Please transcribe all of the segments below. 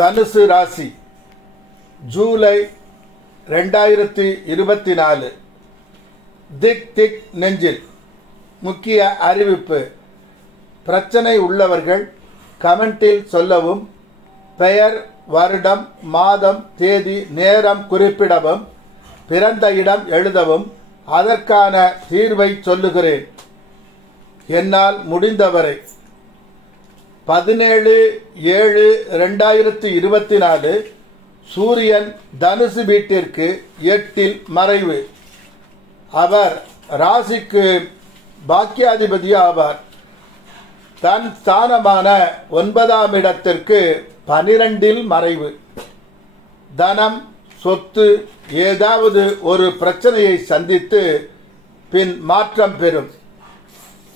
தனுசு ராசி ஜூலை 2024. திக் திக் நெஞ்சில் முக்கிய அறிவிப்பு. பிரச்சனை உள்ளவர்கள் கமெண்டில் சொல்லவும், பெயர், வருடம், மாதம், தேதி, நேரம் குறிப்பிடவும், பிறந்த இடம் எழுதவும் அதற்கான தீர்வை சொல்லுகிறேன் என்னால் முடிந்தவரை. 17/7/2024 சூரியன் தனுசு வீட்டிற்கு 8இல் மறைவு. அவர் ராசிக்கு பாக்கியாதிபதி ஆவார். தன் ஸ்தானமான 9ஆம் இடத்திற்கு 12இல் மறைவு. தனம், சொத்து ஏதாவது ஒரு பிரச்சனையை சந்தித்து பின் மாற்றம் பெறும்.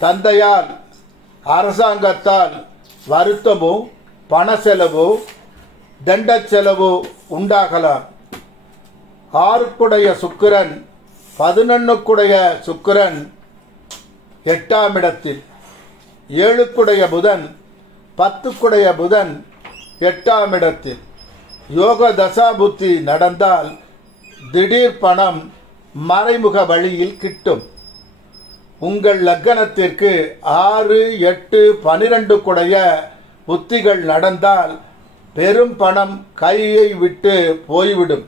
தந்தையால், அரசாங்கத்தால் வருத்தமோ, பண செலவோ, தண்ட செலவோ உண்டாகலாம். 6க்குடைய சுக்கிரன், 11க்குடைய சுக்கிரன் 8ஆம் இடத்தில், 7க்குடைய புதன், 10க்குடைய புதன் 8ஆம் இடத்தில். யோக தசா புத்தி நடந்தால் திடீர் பணம் மறைமுக வழியில் கிட்டும். உங்கள் லக்கணத்திற்கு 6, 8, 12க்குடைய புத்திகள் நடந்தால் பெரும் பணம் கையை விட்டு போய்விடும்.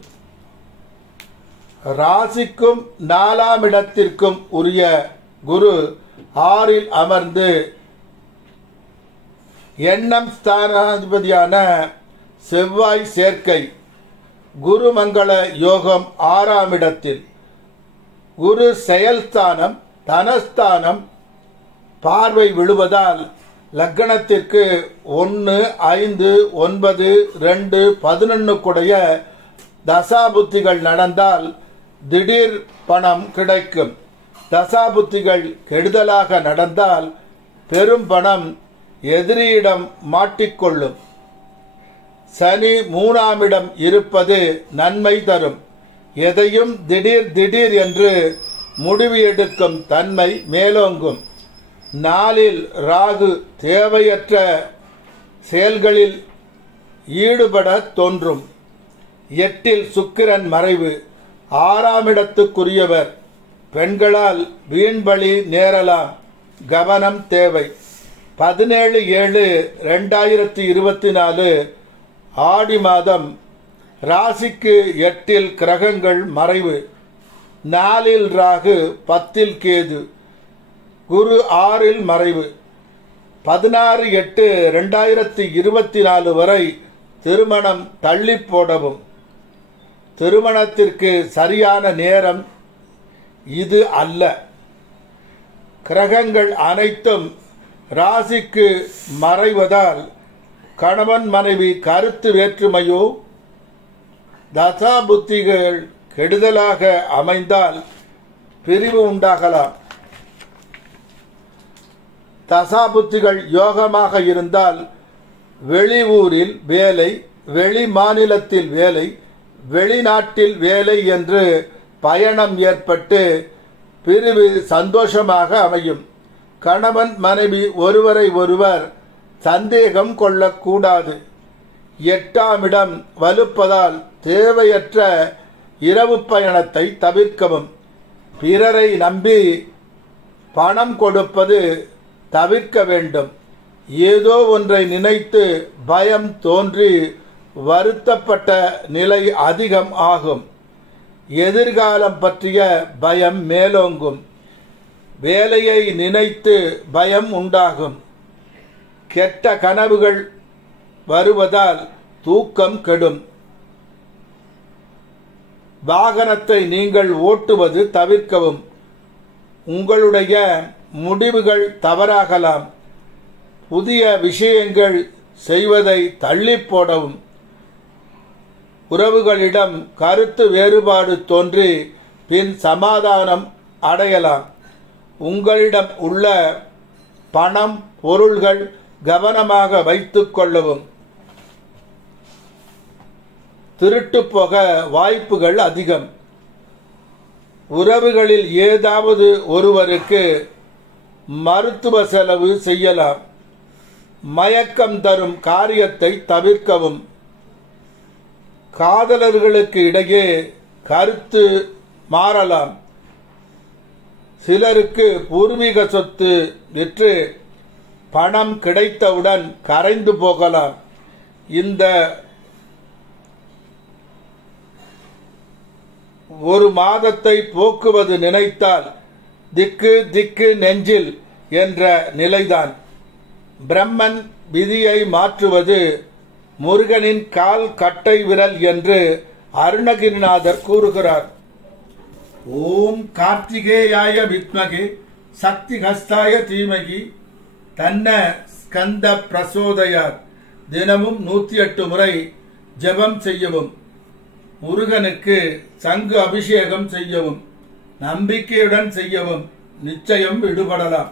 ராசிக்கும் 4ஆம் இடத்திற்கும் உரிய குரு 6இல் அமர்ந்து எண்ணம் ஸ்தானாதிபதியான செவ்வாய் சேர்க்கை. குருமங்கள யோகம் 6ஆம் இடத்தில். குரு செயல்ஸ்தானம், தனஸ்தானம் பார்வை விழுவதால் லக்கணத்திற்கு 1, 5, 9, 2, 11க்குடைய தசாபுத்திகள் நடந்தால் திடீர் பணம் கிடைக்கும். தசாபுத்திகள் கெடுதலாக நடந்தால் பெரும் பணம் எதிரியிடம் மாட்டிக்கொள்ளும். சனி 3ஆம் இடம் இருப்பது நன்மை தரும். எதையும் திடீர் என்று முடிவு எடுக்கும் தன்மை மேலோங்கும். 4இல் ராகு தேவையற்ற செயல்களில் ஈடுபட தோன்றும். 8இல் சுக்கிரன் மறைவு. 6ஆம் இடத்துக்குரியவர். பெண்களால் வீண்பலி நேரலாம், கவனம் தேவை. 17/7/2024 ஆடி மாதம் ராசிக்கு 8இல் கிரகங்கள் மறைவு. 4இல் ராகு, 10இல் கேது, குரு 6இல் மறைவு. 16/8/2024 வரை திருமணம் தள்ளி போடவும். திருமணத்திற்கு சரியான நேரம் இது அல்ல. கிரகங்கள் அனைத்தும் ராசிக்கு மறைவதால் கணவன் மனைவி கருத்து வேற்றுமையோ, தசாபுத்திகள் கெடுதலாக அமைந்தால் பிரிவு உண்டாகலாம். தசாபுத்திகள் யோகமாக இருந்தால் வெளியூரில் வேலை, வெளி மாநிலத்தில் வேலை, வெளிநாட்டில் வேலை என்று பயணம் ஏற்பட்டு பிரிவு சந்தோஷமாக அமையும். கணவன் மனைவி ஒருவரை ஒருவர் சந்தேகம் கொள்ளக்கூடாது. 8ஆம் இடம் வலுப்பதால் தேவையற்ற இரவு பயணத்தை தவிர்க்கவும். பிறரை நம்பி பணம் கொடுப்பது தவிர்க்க வேண்டும். ஏதோ ஒன்றை நினைத்து பயம் தோன்றி வருத்தப்பட்ட நிலை அதிகம் ஆகும். எதிர்காலம் பற்றிய பயம் மேலோங்கும். வேலையை நினைத்து பயம் உண்டாகும். கெட்ட கனவுகள் வருவதால் தூக்கம் கெடும். வாகனத்தை நீங்கள் ஓட்டுவது தவிர்க்கவும். உங்களுடைய முடிவுகள் தவறாகலாம். புதிய விஷயங்கள் செய்வதை தள்ளி போடவும். உறவுகளிடம் கருத்து வேறுபாடு தோன்றி பின் சமாதானம் அடையலாம். உங்களிடம் உள்ள பணம், பொருள்கள் கவனமாக வைத்துக் கொள்ளவும். திருட்டு போக வாய்ப்புகள் அதிகம். உறவுகளில் ஏதாவது ஒருவருக்கு மருத்துவ செலவு செய்யலாம். மயக்கம் தரும் காரியத்தை தவிர்க்கவும். காதலர்களுக்கு இடையே கருத்து மாறலாம். சிலருக்கு பூர்வீக சொத்து விற்று பணம் கிடைத்தவுடன் கரைந்து போகலாம். இந்த ஒரு மாதத்தை போக்குவது நினைத்தால் திக்கு திக்கு நெஞ்சில் என்ற நிலைதான். பிரம்மன் விதியை மாற்றுவது முருகனின் கால் கட்டை விரல் என்று அருணகிரிநாதர் கூறுகிறார். ஓம் கார்த்திகேயாய வித்மகே சக்தி ஹஸ்தாய தீமகி தன்ன ஸ்கந்த பிரசோதயார். தினமும் 108 முறை ஜெபம் செய்யவும், முருகனுக்கு சங்கு அபிஷேகம் செய்யவும், நம்பிக்கையுடன் செய்யவும். நிச்சயம் விடுபடலாம்.